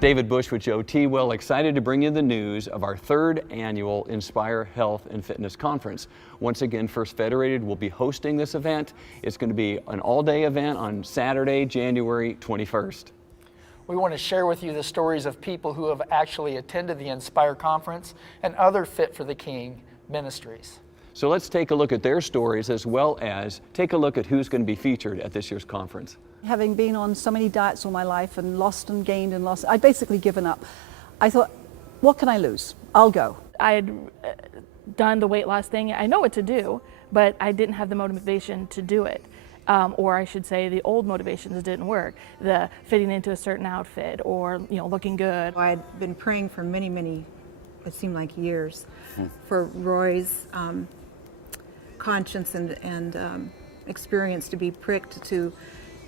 David Bush with Joe T. Well, excited to bring you the news of our third annual Inspire Health and Fitness Conference. Once again, First Federated will be hosting this event. It's going to be an all-day event on Saturday, January 21st. We want to share with you the stories of people who have actually attended the Inspire Conference and other Fit for the King ministries. So let's take a look at their stories as well as take a look at who's going to be featured at this year's conference. Having been on so many diets all my life and lost and gained and lost, I'd basically given up. I thought, what can I lose? I'll go. I had done the weight loss thing. I know what to do, but I didn't have the motivation to do it. Or I should say the old motivations didn't work. The fitting into a certain outfit or looking good. I had been praying for many, it seemed like years, for Roy's conscience and experience to be pricked to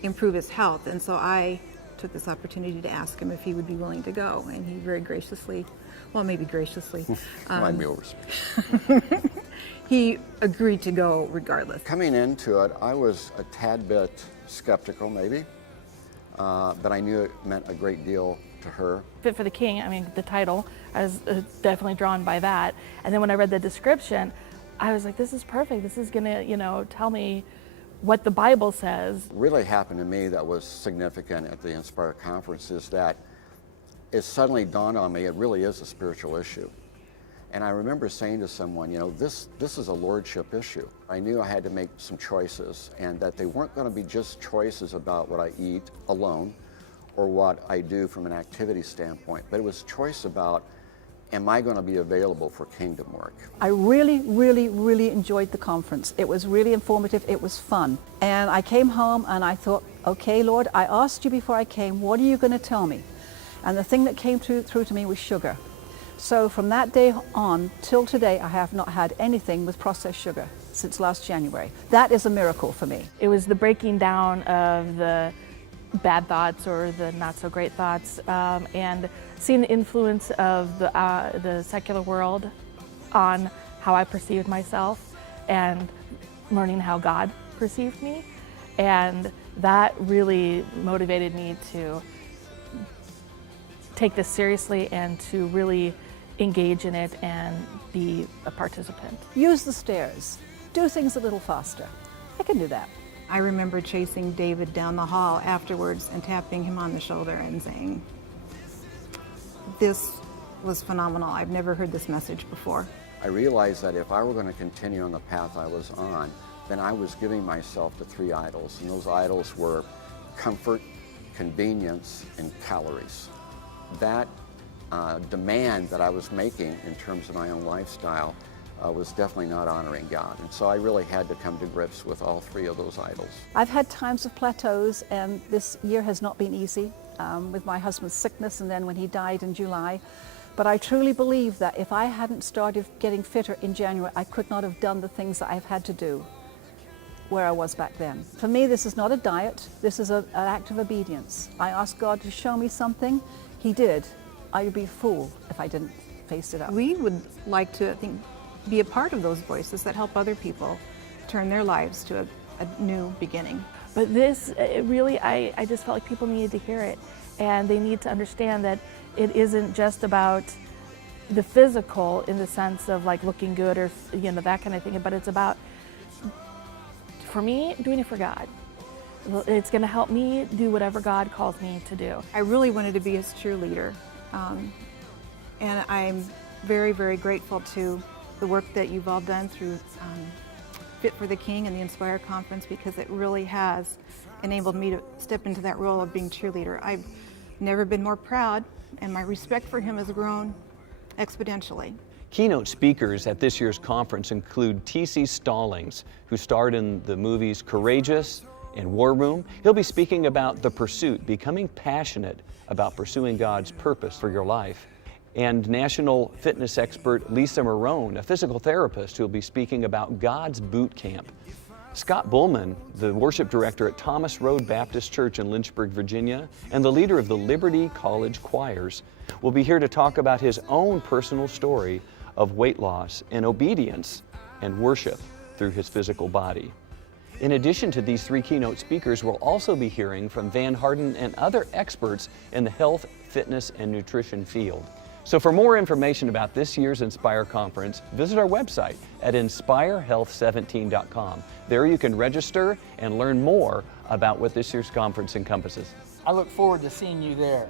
improve his health, and so I took this opportunity to ask him if he would be willing to go, and he very graciously, well, maybe graciously, Might be over. he agreed to go regardless. Coming into it, I was a tad bit skeptical, maybe, but I knew it meant a great deal to her. Fit for the King, I mean, the title, I was definitely drawn by that. And then when I read the description, I was like, this is perfect. This is gonna, tell me what the Bible says. What really happened to me that was significant at the Inspire Conference is that it suddenly dawned on me it really is a spiritual issue. And I remember saying to someone, this is a lordship issue. I knew I had to make some choices, and that they weren't going to be just choices about what I eat alone or what I do from an activity standpoint, but it was choice about, am I going to be available for kingdom work? I really enjoyed the conference. It was really informative, it was fun. And I came home and I thought, okay, Lord, I asked you before I came, what are you going to tell me? And the thing that came through to me was sugar. So from that day on till today, I have not had anything with processed sugar since last January. That is a miracle for me. It was the breaking down of the bad thoughts or the not so great thoughts, and seeing the influence of the secular world on how I perceived myself and learning how God perceived me. And that really motivated me to take this seriously and to really engage in it and be a participant. Use the stairs. Do things a little faster. I can do that. I remember chasing David down the hall afterwards and tapping him on the shoulder and saying, this was phenomenal. I've never heard this message before. I realized that if I were going to continue on the path I was on, then I was giving myself to three idols, and those idols were comfort, convenience, and calories. That demand that I was making in terms of my own lifestyle was definitely not honoring God. And so I really had to come to grips with all three of those idols. I've had times of plateaus, and this year has not been easy with my husband's sickness and then when he died in July. But I truly believe that if I hadn't started getting fitter in January, I could not have done the things that I've had to do where I was back then. For me, this is not a diet. This is an act of obedience. I asked God to show me something. He did. I would be a fool if I didn't face it up. We would like to, I think, be a part of those voices that help other people turn their lives to a new beginning. But this, really, I just felt like people needed to hear it. And they need to understand that it isn't just about the physical in the sense of like looking good or that kind of thing, but it's about, for me, doing it for God. It's going to help me do whatever God calls me to do. I really wanted to be his cheerleader, and I'm very grateful to the work that you've all done through Fit for the King and the Inspire Conference, because it really has enabled me to step into that role of being cheerleader. I've never been more proud, and my respect for him has grown exponentially. Keynote speakers at this year's conference include T.C. Stallings, who starred in the movies Courageous and War Room. He'll be speaking about the pursuit, becoming passionate about pursuing God's purpose for your life. And national fitness expert Lisa Marone, a physical therapist, who will be speaking about God's boot camp. Scott Bullman, the worship director at Thomas Road Baptist Church in Lynchburg, Virginia, and the leader of the Liberty College Choirs, will be here to talk about his own personal story of weight loss and obedience and worship through his physical body. In addition to these 3 keynote speakers, we'll also be hearing from Van Harden and other experts in the health, fitness, and nutrition field. So for more information about this year's Inspire Conference, visit our website at inspirehealth17.com. There you can register and learn more about what this year's conference encompasses. I look forward to seeing you there.